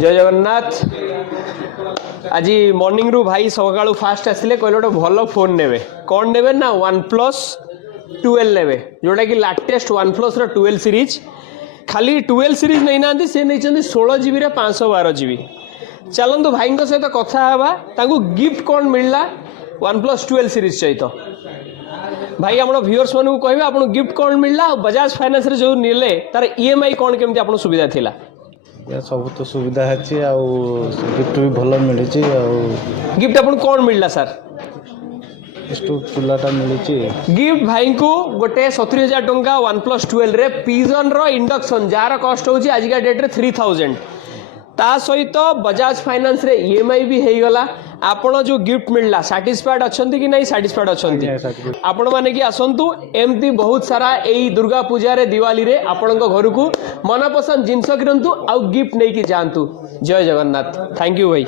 जय जगन्नाथ। आज मॉर्निंग रू भाई सकाळू फास्ट आसिले कहले गोटे भल फोन नेबे कौन नेबे ना OnePlus 12 नेबे जोटा कि लाटेस्ट OnePlus रो 12 सीरीज खाली 12 सीरीज नहीं ना से नहीं 16 GB रे 512 GB। चलतु भाई सहित कथा हवा गिफ्ट कौन मिलला OnePlus 12 सीरीज सहित भाई आप व्यूअर्स मानू कहे आपको गिफ्ट कौन मिलला बजाज फाइनेंस रे जो निले तार EMI कौन केमती आपन सुविधा थिला सब तो सुविधा अच्छी गिफ्ट भी भल मिली गिफ्ट आपन कौन मिलला सर चूल्हाटा मिली गिफ्ट भाई को गोटे 70,000 टंका OnePlus 12 रे पिजन रो इंडक्शन जार कॉस्ट होची आजिका डेट रे 3000 ता सहित बजाज फाइनेंस रे EMI भी हे गला। आपण जो गिफ्ट मिलला सैटिस्फाइड अछंती कि नहीं सैटिस्फाइड अछंती आपण माने कि आसंतु एमती बहुत सारा एई दुर्गा पूजा रे दिवाली रे आपण घर को मनपसंद जिनस किरंतु आउ गिफ्ट नहीं कि जानतु। जय जगन्नाथ। थैंक यू भाई।